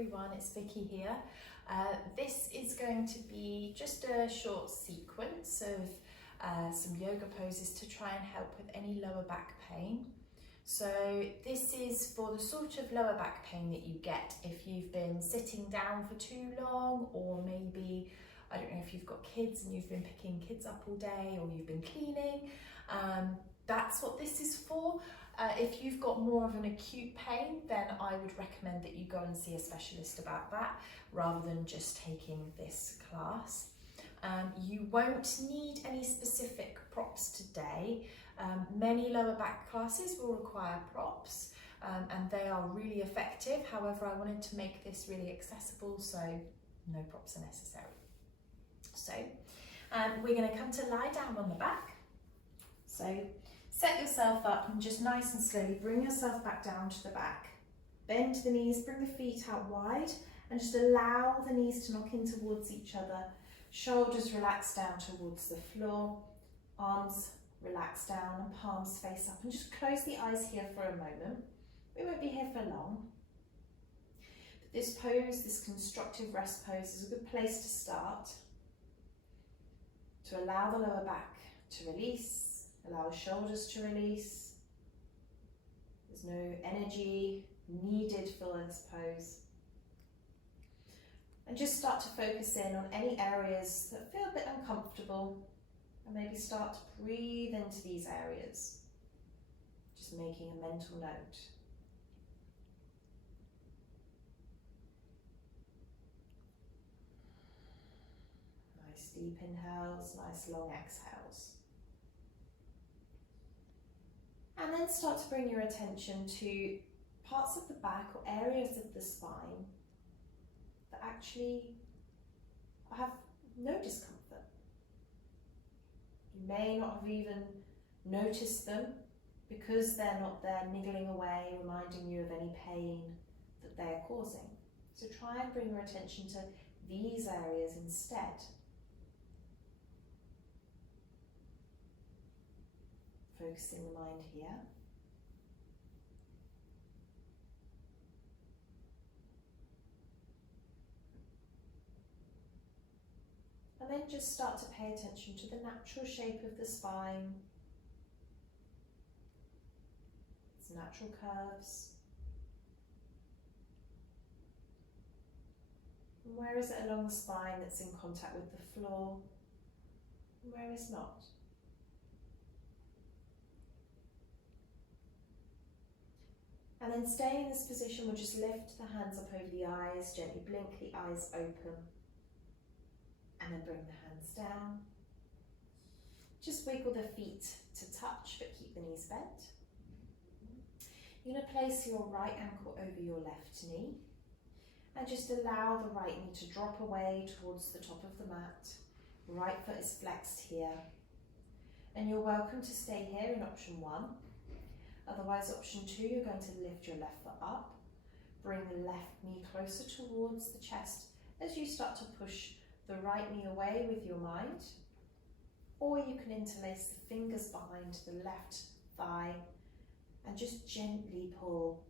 everyone, it's Vicky here. This is going to be just a short sequence of some yoga poses to try and help with any lower back pain. So this is for the sort of lower back pain that you get if you've been sitting down for too long, or maybe, I don't know, if you've got kids and you've been picking kids up all day, or you've been cleaning. That's what this is for. If you've got more of an acute pain, then I would recommend that you go and see a specialist about that rather than just taking this class. You won't need any specific props today. Many lower back classes will require props and they are really effective. However, I wanted to make this really accessible, so no props are necessary. So we're going to come to lie down on the back. So set yourself up and just nice and slowly bring yourself back down to the back. Bend the knees, bring the feet out wide and just allow the knees to knock in towards each other. Shoulders relax down towards the floor, arms relax down and palms face up, and just close the eyes here for a moment. We won't be here for long. But this pose, this constructive rest pose, is a good place to start to allow the lower back to release. Allow the shoulders to release. There's no energy needed for this pose. And just start to focus in on any areas that feel a bit uncomfortable, and maybe start to breathe into these areas. Just making a mental note. Nice deep inhales, nice long exhales. And then start to bring your attention to parts of the back or areas of the spine that actually have no discomfort. You may not have even noticed them because they're not there niggling away, reminding you of any pain that they're causing. So try and bring your attention to these areas instead. Focusing the mind here. And then just start to pay attention to the natural shape of the spine, its natural curves. And where is it along the spine that's in contact with the floor, and where is not? And then staying in this position, we'll just lift the hands up over the eyes, gently blink the eyes open, and then bring the hands down. Just wiggle the feet to touch, but keep the knees bent. You're going to place your right ankle over your left knee, and just allow the right knee to drop away towards the top of the mat. Right foot is flexed here. And you're welcome to stay here in option 1. Otherwise, option 2, you're going to lift your left foot up, bring the left knee closer towards the chest as you start to push the right knee away with your mind, or you can interlace the fingers behind the left thigh and just gently pull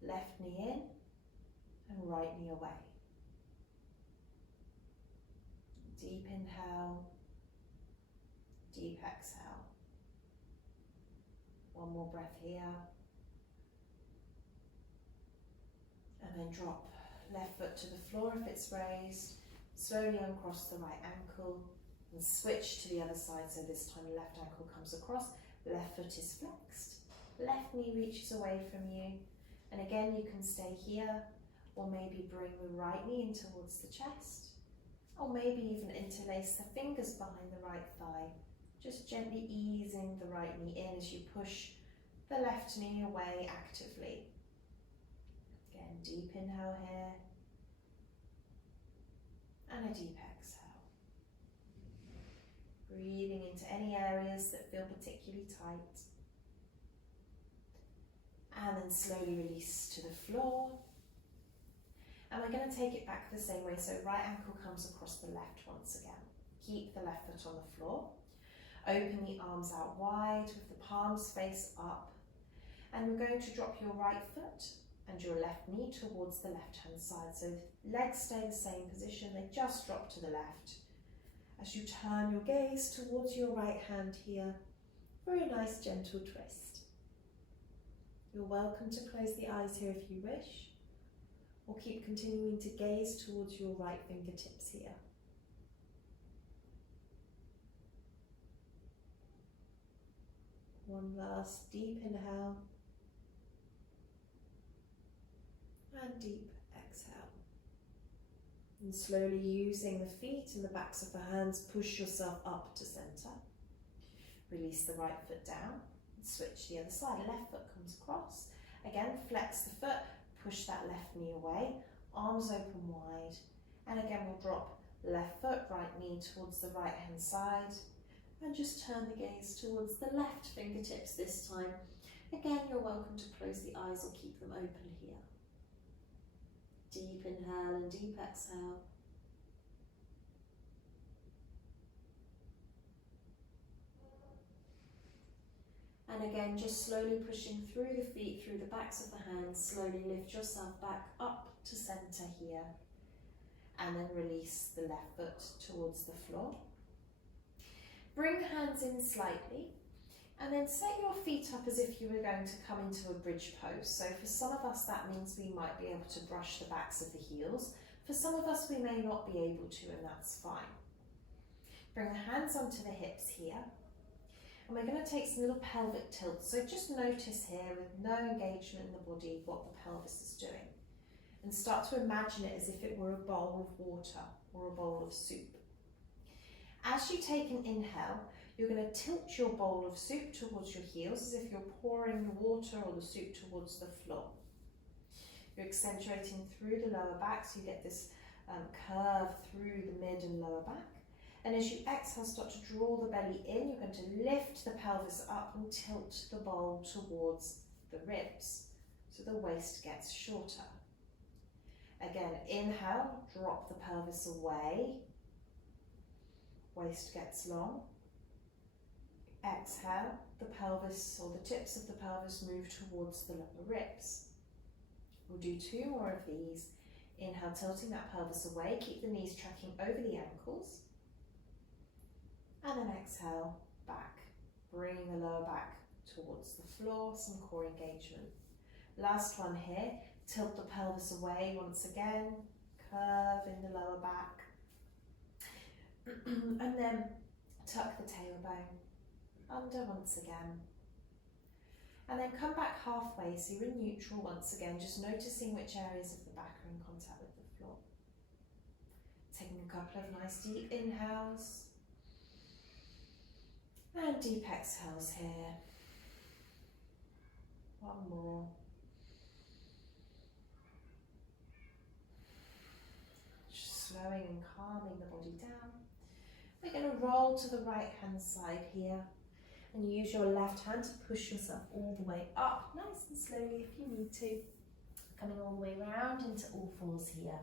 left knee in and right knee away. Deep inhale, deep exhale. One more breath here. And then drop left foot to the floor if it's raised. Slowly uncross the right ankle and switch to the other side. So this time left ankle comes across, left foot is flexed, left knee reaches away from you. And again, you can stay here, or maybe bring the right knee in towards the chest, or maybe even interlace the fingers behind the right thigh. Just gently easing the right knee in as you push the left knee away actively. Again, deep inhale here, and a deep exhale. Breathing into any areas that feel particularly tight. And then slowly release to the floor. And we're going to take it back the same way. So right ankle comes across the left once again. Keep the left foot on the floor. Open the arms out wide with the palms face up. And we're going to drop your right foot and your left knee towards the left hand side. So legs stay in the same position, they just drop to the left. As you turn your gaze towards your right hand here, very nice gentle twist. You're welcome to close the eyes here if you wish, or keep continuing to gaze towards your right fingertips here. One last deep inhale and deep exhale. And slowly using the feet and the backs of the hands, push yourself up to center. Release the right foot down and switch the other side. Left foot comes across. Again, flex the foot, push that left knee away, arms open wide. And again, we'll drop left foot, right knee towards the right hand side. And just turn the gaze towards the left fingertips this time. Again, you're welcome to close the eyes or keep them open here. Deep inhale and deep exhale. And again, just slowly pushing through the feet, through the backs of the hands, slowly lift yourself back up to center here. And then release the left foot towards the floor. Bring hands in slightly, and then set your feet up as if you were going to come into a bridge pose. So for some of us, that means we might be able to brush the backs of the heels. For some of us, we may not be able to, and that's fine. Bring the hands onto the hips here, and we're going to take some little pelvic tilts. So just notice here, with no engagement in the body, what the pelvis is doing. And start to imagine it as if it were a bowl of water or a bowl of soup. As you take an inhale, you're going to tilt your bowl of soup towards your heels as if you're pouring the water or the soup towards the floor. You're accentuating through the lower back, so you get this curve through the mid and lower back. And as you exhale, start to draw the belly in. You're going to lift the pelvis up and tilt the bowl towards the ribs, so the waist gets shorter. Again, inhale, drop the pelvis away. Waist gets long. Exhale, the pelvis or the tips of the pelvis move towards the lower ribs. We'll do 2 more of these. Inhale, tilting that pelvis away. Keep the knees tracking over the ankles. And then exhale, back. Bring the lower back towards the floor, some core engagement. Last one here. Tilt the pelvis away once again. Curve in the lower back. And then tuck the tailbone under once again. And then come back halfway, so you're in neutral once again, just noticing which areas of the back are in contact with the floor. Taking a couple of nice deep inhales and deep exhales here. One more. Just slowing and calming the body down. We're going to roll to the right hand side here and use your left hand to push yourself all the way up, nice and slowly if you need to. Coming all the way around into all fours here.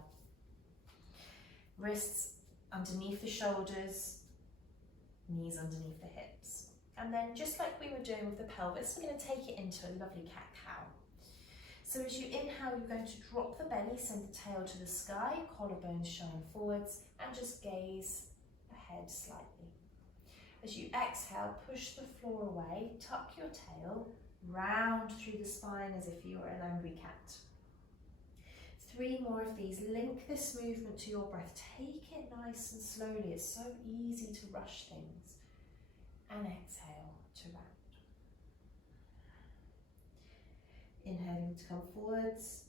Wrists underneath the shoulders, knees underneath the hips. And then just like we were doing with the pelvis, we're going to take it into a lovely cat-cow. So as you inhale, you're going to drop the belly, send the tail to the sky, collarbones shine forwards, and just gaze ahead slightly. As you exhale, push the floor away, tuck your tail, round through the spine as if you were an angry cat. 3 more of these. Link this movement to your breath. Take it nice and slowly. It's so easy to rush things. And exhale to round. Inhaling to come forwards,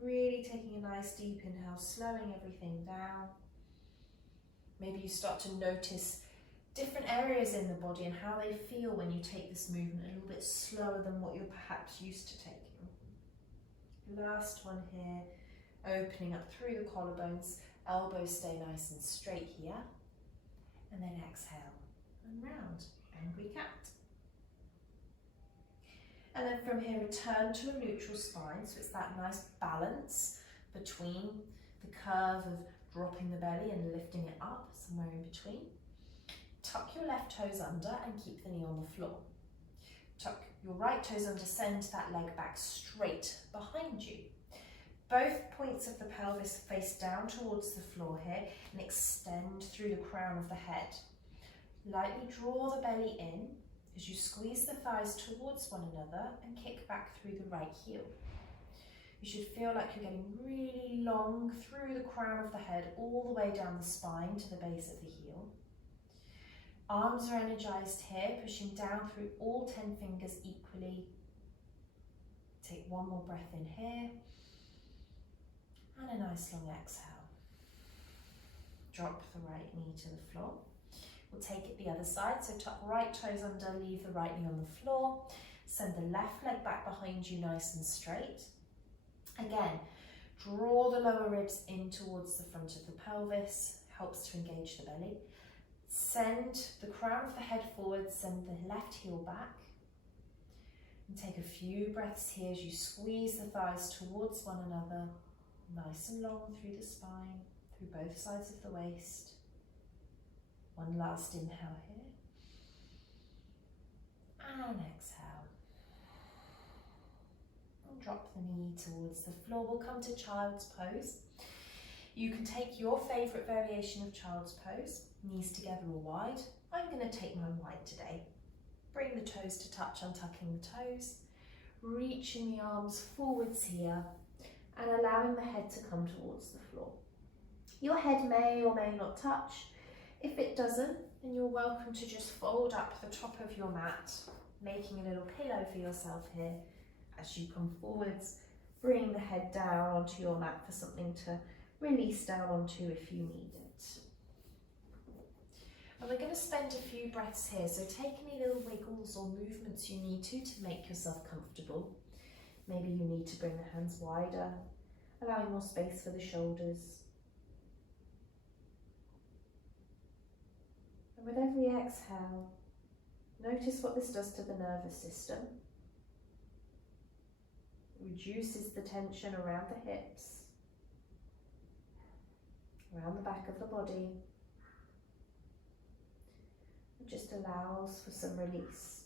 really taking a nice deep inhale, slowing everything down. Maybe you start to notice different areas in the body and how they feel when you take this movement a little bit slower than what you're perhaps used to taking. Last one here, opening up through the collarbones, elbows stay nice and straight here, and then exhale and round, angry cat. And then from here, return to a neutral spine, so it's that nice balance between the curve of dropping the belly and lifting it up, somewhere in between. Tuck your left toes under and keep the knee on the floor. Tuck Your right toes under, send that leg back straight behind you. Both points of the pelvis face down towards the floor here and extend through the crown of the head. Lightly draw the belly in as you squeeze the thighs towards one another and kick back through the right heel. You should feel like you're getting really long through the crown of the head all the way down the spine to the base of the heel. Arms are energized here, pushing down through all 10 fingers equally. Take one more breath in here. And a nice long exhale. Drop the right knee to the floor. We'll take it the other side, so tuck right toes under, leave the right knee on the floor. Send the left leg back behind you nice and straight. Again, draw the lower ribs in towards the front of the pelvis, helps to engage the belly. Send the crown of the head forward, send the left heel back. And take a few breaths here as you squeeze the thighs towards one another, nice and long through the spine, through both sides of the waist. One last inhale here. And exhale. And drop the knee towards the floor. We'll come to child's pose. You can take your favourite variation of child's pose, knees together or wide. I'm going to take mine wide today. Bring the toes to touch, untucking the toes. Reaching the arms forwards here and allowing the head to come towards the floor. Your head may or may not touch. If it doesn't, then you're welcome to just fold up the top of your mat, making a little pillow for yourself here as you come forwards. Bring the head down onto your mat for something to release down onto if you need it. And we're going to spend a few breaths here, so take any little wiggles or movements you need to make yourself comfortable. Maybe you need to bring the hands wider, allowing more space for the shoulders. And with every exhale, notice what this does to the nervous system. It reduces the tension around the hips, around the back of the body. It just allows for some release.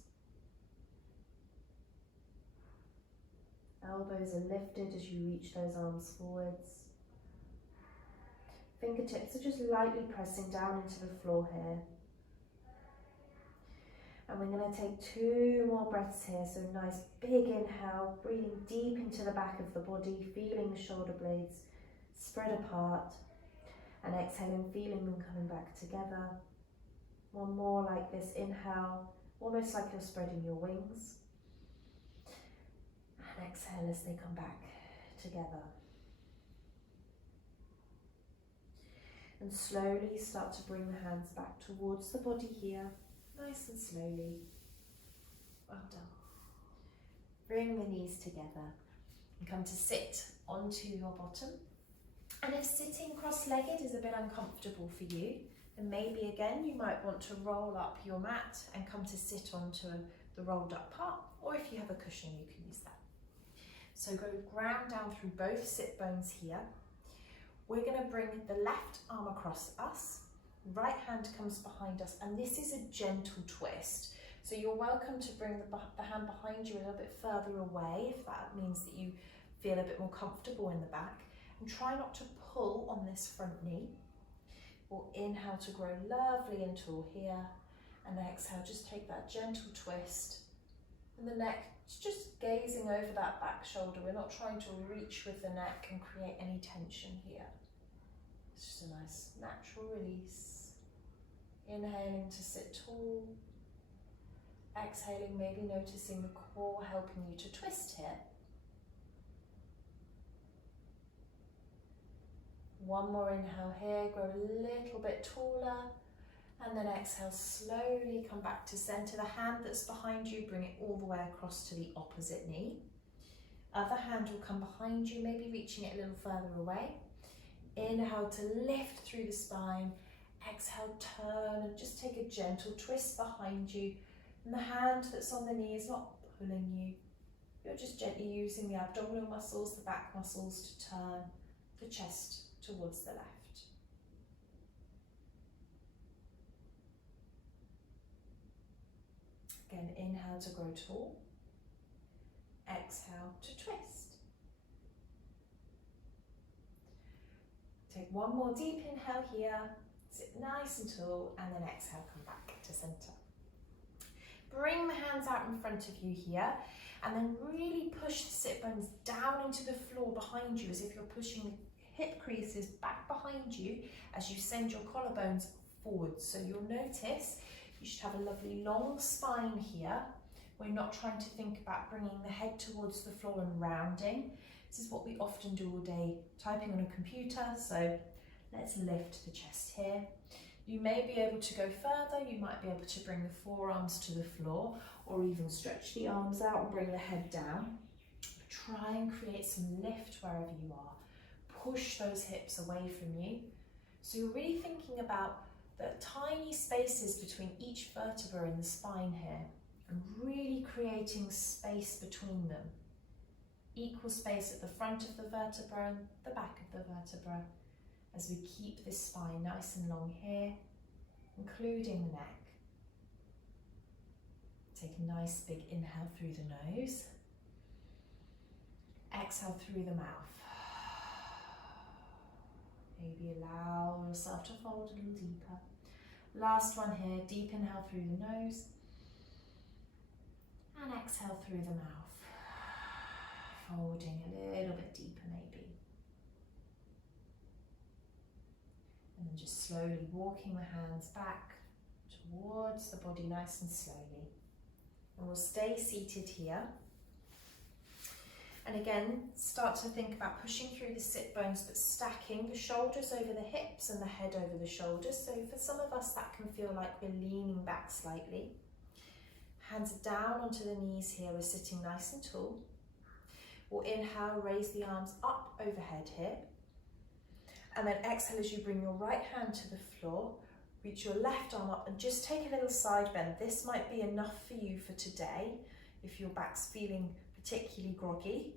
Elbows are lifted as you reach those arms forwards. Fingertips are just lightly pressing down into the floor here. And we're going to take 2 more breaths here. So nice big inhale, breathing deep into the back of the body, feeling the shoulder blades spread apart. And exhaling, feeling them coming back together. One more like this, inhale, almost like you're spreading your wings. And exhale as they come back together. And slowly start to bring the hands back towards the body here. Nice and slowly. Well done. Bring the knees together and come to sit onto your bottom. And if sitting cross-legged is a bit uncomfortable for you, then maybe again you might want to roll up your mat and come to sit onto the rolled up part, or if you have a cushion you can use that. So go ground down through both sit bones here. We're going to bring the left arm across us. Right hand comes behind us, and this is a gentle twist. So you're welcome to bring the hand behind you a little bit further away if that means that you feel a bit more comfortable in the back. And try not to pull on this front knee. We'll inhale to grow lovely and tall here, and exhale, just take that gentle twist. And the neck, just gazing over that back shoulder. We're not trying to reach with the neck and create any tension here. It's just a nice natural release. Inhaling to sit tall. Exhaling, maybe noticing the core helping you to twist here. One more inhale here, grow a little bit taller. And then exhale, slowly come back to center. The hand that's behind you, bring it all the way across to the opposite knee. Other hand will come behind you, maybe reaching it a little further away. Inhale to lift through the spine. Exhale, turn and just take a gentle twist behind you. And the hand that's on the knee is not pulling you. You're just gently using the abdominal muscles, the back muscles to turn the chest towards the left. Again, inhale to grow tall. exhale to twist. Take one more deep inhale here, sit nice and tall, and then exhale, come back to center. Bring the hands out in front of you here, and then really push the sit bones down into the floor behind you as if you're pushing the hip creases back behind you as you send your collarbones forward. So you'll notice you should have a lovely long spine here. We're not trying to think about bringing the head towards the floor and rounding. This is what we often do all day typing on a computer, so let's lift the chest here. You may be able to go further, you might be able to bring the forearms to the floor or even stretch the arms out and bring the head down. Try and create some lift wherever you are. Push those hips away from you. So you're really thinking about the tiny spaces between each vertebra in the spine here and really creating space between them. Equal space at the front of the vertebra and the back of the vertebra as we keep this spine nice and long here, including the neck. Take a nice big inhale through the nose. Exhale through the mouth. Maybe allow yourself to fold a little deeper. Last one here, deep inhale through the nose. And exhale through the mouth. Folding a little bit deeper maybe. And then just slowly walking the hands back towards the body nice and slowly. And we'll stay seated here. And again, start to think about pushing through the sit bones, but stacking the shoulders over the hips and the head over the shoulders. So for some of us, that can feel like we're leaning back slightly. Hands down onto the knees here, we're sitting nice and tall. We'll inhale, raise the arms up overhead here. And then exhale as you bring your right hand to the floor, reach your left arm up and just take a little side bend. This might be enough for you for today. If your back's feeling particularly groggy,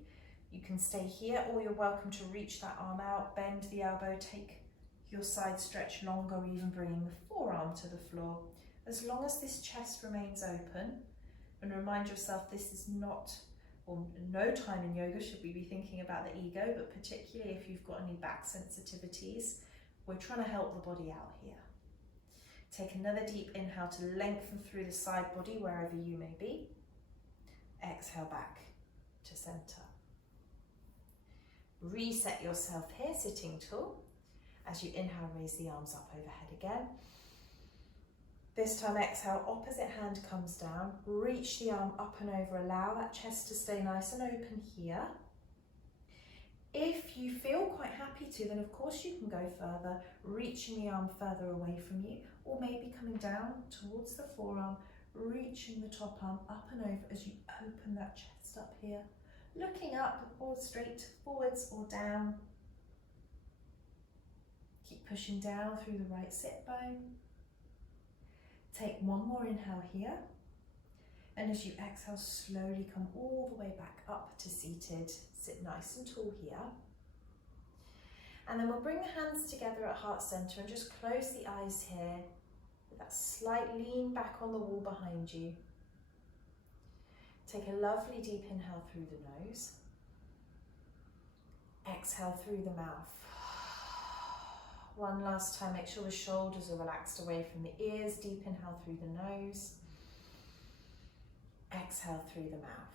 you can stay here, or you're welcome to reach that arm out, bend the elbow, take your side stretch longer, or even bringing the forearm to the floor. As long as this chest remains open, and remind yourself this is not, or no time in yoga should we be thinking about the ego, but particularly if you've got any back sensitivities, we're trying to help the body out here. Take another deep inhale to lengthen through the side body wherever you may be. Exhale back to center. Reset yourself here, sitting tall. As you inhale, raise the arms up overhead again. This time exhale, opposite hand comes down, reach the arm up and over, allow that chest to stay nice and open here. If you feel quite happy to, then of course you can go further, reaching the arm further away from you, or maybe coming down towards the forearm, reaching the top arm up and over as you open that chest up here, looking up or straight forwards or down. Keep pushing down through the right sit bone. Take one more inhale here, and as you exhale, slowly come all the way back up to seated. Sit nice and tall here. And then we'll bring the hands together at heart center and just close the eyes here with that slight lean back on the wall behind you. Take a lovely deep inhale through the nose. Exhale through the mouth. One last time, make sure the shoulders are relaxed away from the ears. Deep inhale through the nose. Exhale through the mouth.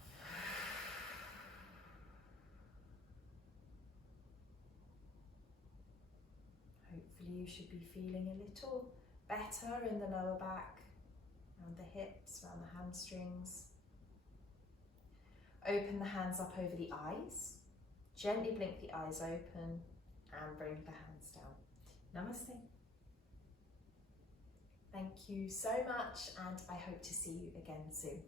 Hopefully you should be feeling a little better in the lower back, around the hips, around the hamstrings. Open the hands up over the eyes. Gently blink the eyes open and bring the hands down. Namaste. Thank you so much, and I hope to see you again soon.